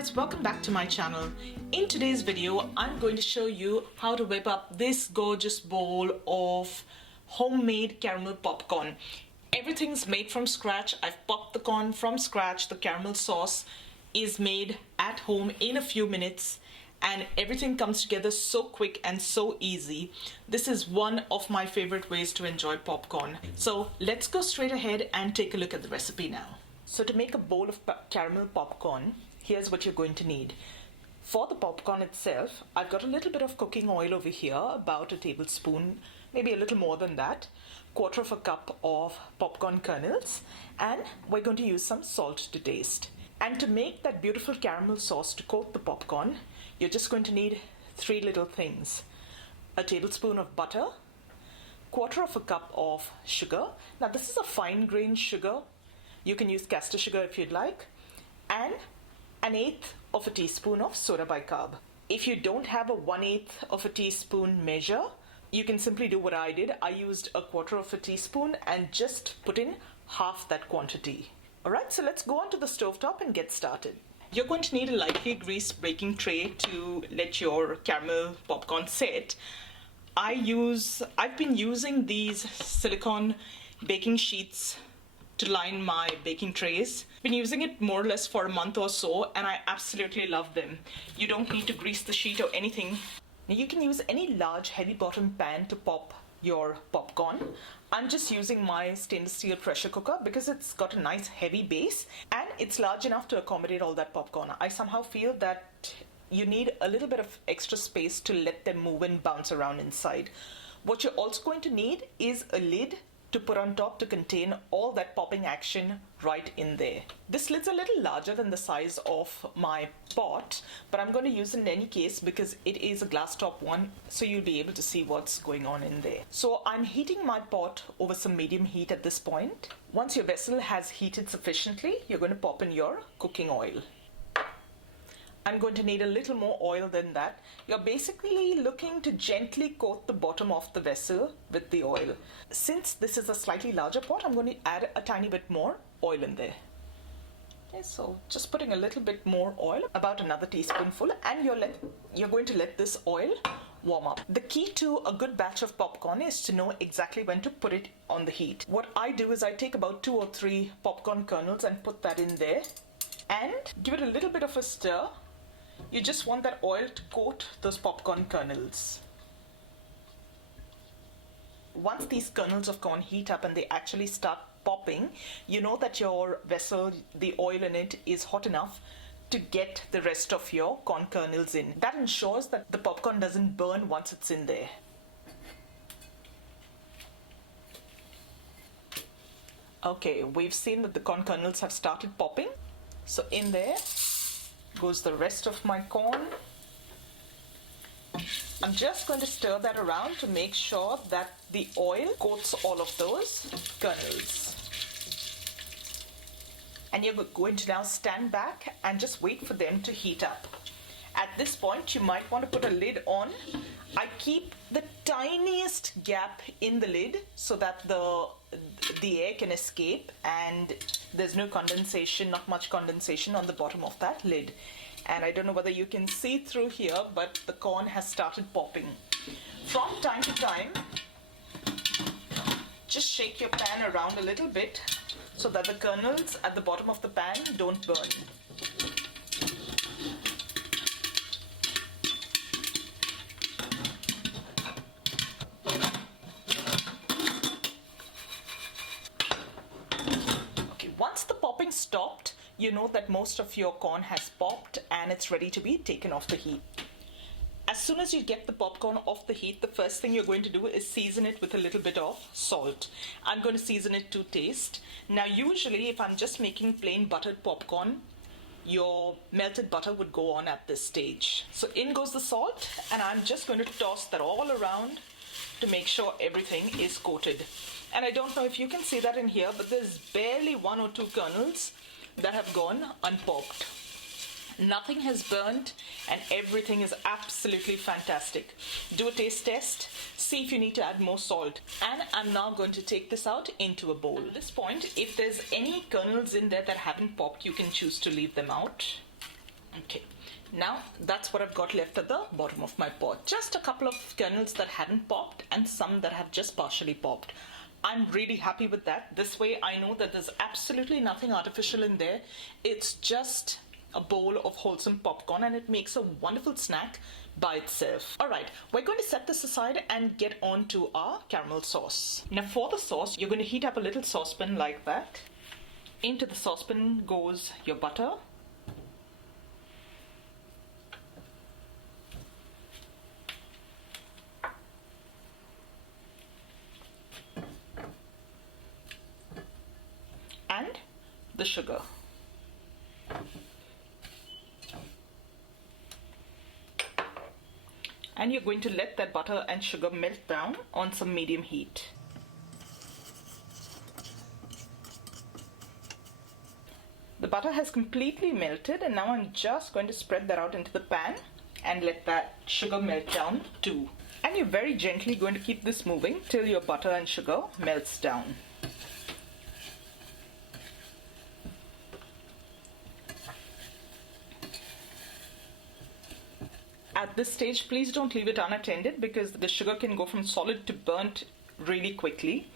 guys, welcome back to my channel. In today's video, I'm going to show you how to whip up this gorgeous bowl of homemade caramel popcorn. Everything's made from scratch. I've popped the corn from scratch. The caramel sauce is made at home in a few minutes and everything comes together so quick and so easy. This is one of my favorite ways to enjoy popcorn. So let's go straight ahead and take a look at the recipe now. So to make a bowl of caramel popcorn, here's what you're going to need. For the popcorn itself, I've got a little bit of cooking oil over here, about a tablespoon, maybe a little more than that, 1/4 cup of popcorn kernels, and we're going to use some salt to taste. And to make that beautiful caramel sauce to coat the popcorn, you're just going to need 3 little things. A tablespoon of butter, 1/4 cup of sugar. Now this is a fine grain sugar. You can use caster sugar if you'd like, and 1/8 teaspoon of soda bicarb. If you don't have a 1/8 teaspoon measure, you can simply do what I did. I used a 1/4 teaspoon and just put in half that quantity. Alright, so let's go on to the stovetop and get started. You're going to need a lightly greased baking tray to let your caramel popcorn set. I've been using these silicone baking sheets to line my baking trays. Been using it more or less for a month or so and I absolutely love them. You don't need to grease the sheet or anything. Now you can use any large heavy bottom pan to pop your popcorn. I'm just using my stainless steel pressure cooker because it's got a nice heavy base and it's large enough to accommodate all that popcorn. I somehow feel that you need a little bit of extra space to let them move and bounce around inside. What you're also going to need is a lid to put on top to contain all that popping action right in there. This lid's a little larger than the size of my pot, but I'm going to use it in any case because it is a glass top one, so you'll be able to see what's going on in there. So I'm heating my pot over some medium heat at this point. Once your vessel has heated sufficiently, you're going to pop in your cooking oil. I'm going to need a little more oil than that. You're basically looking to gently coat the bottom of the vessel with the oil. Since this is a slightly larger pot, I'm going to add a tiny bit more oil in there. Okay, so just putting a little bit more oil, about another teaspoonful, and you're going to let this oil warm up. The key to a good batch of popcorn is to know exactly when to put it on the heat. What I do is I take about 2 or 3 popcorn kernels and put that in there and give it a little bit of a stir. You just want that oil to coat those popcorn kernels. Once these kernels of corn heat up and they actually start popping, you know that your vessel, the oil in it, is hot enough to get the rest of your corn kernels in. That ensures that the popcorn doesn't burn once it's in there. Okay, we've seen that the corn kernels have started popping. So in there goes the rest of my corn. I'm just going to stir that around to make sure that the oil coats all of those kernels. And you're going to now stand back and just wait for them to heat up. At this point, you might want to put a lid on. I keep the tiniest gap in the lid so that the air can escape and there's no condensation, not much condensation on the bottom of that lid. And I don't know whether you can see through here, but the corn has started popping. From time to time, just shake your pan around a little bit so that the kernels at the bottom of the pan don't burn. Once the popping stopped, you know that most of your corn has popped and it's ready to be taken off the heat. As soon as you get the popcorn off the heat, the first thing you're going to do is season it with a little bit of salt. I'm going to season it to taste. Now usually if I'm just making plain buttered popcorn, your melted butter would go on at this stage. So in goes the salt and I'm just going to toss that all around to make sure everything is coated. And I don't know if you can see that in here, but there's barely 1 or 2 kernels that have gone unpopped. Nothing has burnt and everything is absolutely fantastic. Do a taste test, see if you need to add more salt. And I'm now going to take this out into a bowl. At this point, if there's any kernels in there that haven't popped, you can choose to leave them out. Okay, now that's what I've got left at the bottom of my pot. Just a couple of kernels that hadn't popped and some that have just partially popped. I'm really happy with that. This way I know that there's absolutely nothing artificial in there. It's just a bowl of wholesome popcorn and it makes a wonderful snack by itself. Alright, we're going to set this aside and get on to our caramel sauce. Now for the sauce, you're going to heat up a little saucepan like that. Into the saucepan goes your butter. And the sugar. And you're going to let that butter and sugar melt down on some medium heat. The butter has completely melted and now I'm just going to spread that out into the pan and let that sugar melt down too. And you're very gently going to keep this moving till your butter and sugar melts down. At this stage, please don't leave it unattended because the sugar can go from solid to burnt really quickly.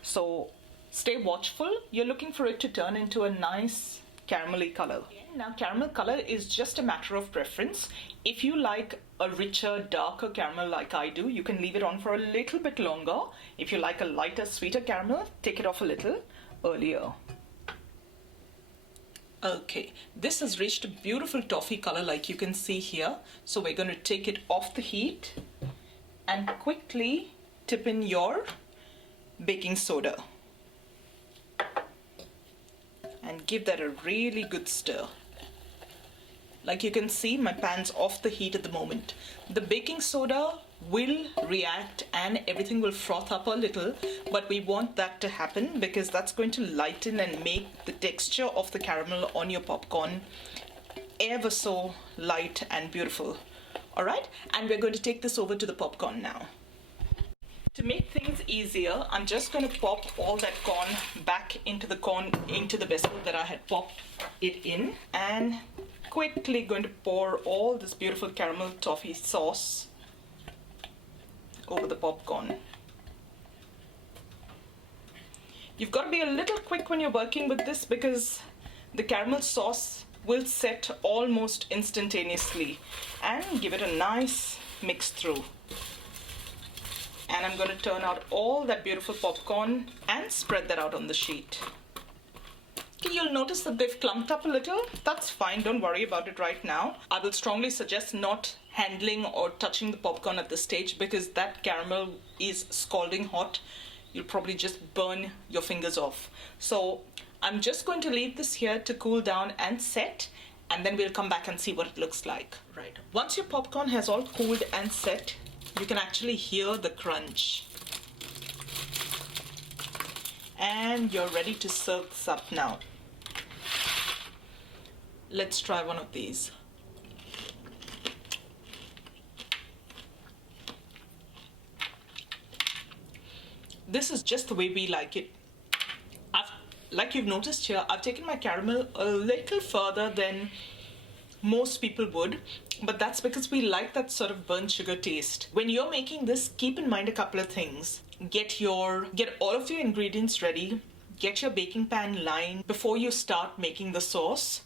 So stay watchful. You're looking for it to turn into a nice caramelly color. Now caramel color is just a matter of preference. If you like a richer, darker caramel like I do, you can leave it on for a little bit longer. If you like a lighter, sweeter caramel, take it off a little earlier. Okay, this has reached a beautiful toffee color like you can see here. So we're going to take it off the heat and quickly tip in your baking soda. And give that a really good stir. Like you can see, my pan's off the heat at the moment. The baking soda will react and everything will froth up a little, but we want that to happen because that's going to lighten and make the texture of the caramel on your popcorn ever so light and beautiful. Alright, and we're going to take this over to the popcorn now. To make things easier, I'm just going to pop all that corn back into the vessel that I had popped it in, and quickly going to pour all this beautiful caramel toffee sauce over the popcorn. You've got to be a little quick when you're working with this because the caramel sauce will set almost instantaneously, and give it a nice mix through. And I'm going to turn out all that beautiful popcorn and spread that out on the sheet. Okay, you'll notice that they've clumped up a little. That's fine, don't worry about it right now. I will strongly suggest not handling or touching the popcorn at this stage because that caramel is scalding hot. You'll probably just burn your fingers off. So I'm just going to leave this here to cool down and set, and then we'll come back and see what it looks like. Right. Once your popcorn has all cooled and set, you can actually hear the crunch. And you're ready to serve this up now. Let's try one of these. This is just the way we like it. Like you've noticed here, I've taken my caramel a little further than most people would, but that's because we like that sort of burnt sugar taste. When you're making this, keep in mind a couple of things. Get all of your ingredients ready. Get your baking pan lined before you start making the sauce.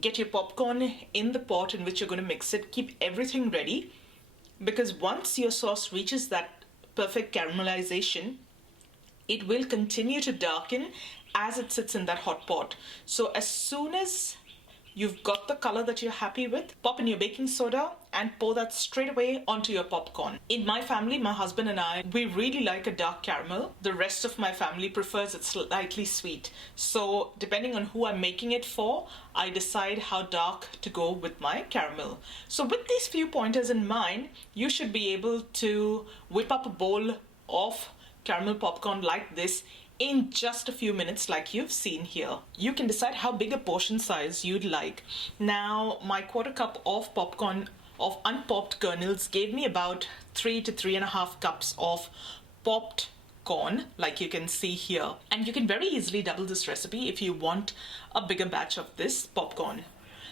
Get your popcorn in the pot in which you're going to mix it. Keep everything ready because once your sauce reaches that perfect caramelization, it will continue to darken as it sits in that hot pot. So as soon as you've got the color that you're happy with, pop in your baking soda and pour that straight away onto your popcorn. In my family, my husband and I, we really like a dark caramel. The rest of my family prefers it slightly sweet. So depending on who I'm making it for, I decide how dark to go with my caramel. So with these few pointers in mind, you should be able to whip up a bowl of caramel popcorn like this in just a few minutes like you've seen here. You can decide how big a portion size you'd like. Now, my quarter cup of popcorn of unpopped kernels gave me about 3 to 3.5 cups of popped corn, like you can see here. And you can very easily double this recipe if you want a bigger batch of this popcorn.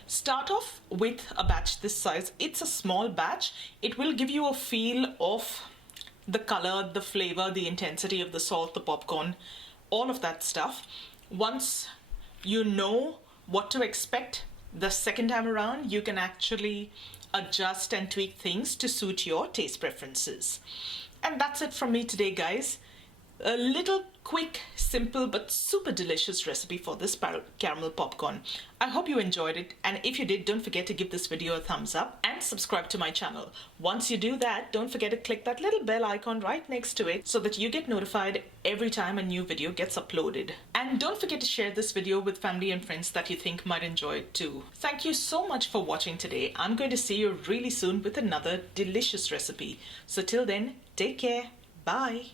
Start off with a batch this size. It's a small batch. It will give you a feel of the color, the flavor, the intensity of the salt, the popcorn, all of that stuff. Once you know what to expect the second time around, you can actually adjust and tweak things to suit your taste preferences. And that's it from me today, guys. A little quick, simple, but super delicious recipe for this caramel popcorn. I hope you enjoyed it, and if you did, don't forget to give this video a thumbs up and subscribe to my channel. Once you do that, don't forget to click that little bell icon right next to it so that you get notified every time a new video gets uploaded. And don't forget to share this video with family and friends that you think might enjoy it too. Thank you so much for watching today. I'm going to see you really soon with another delicious recipe. So till then, take care. Bye.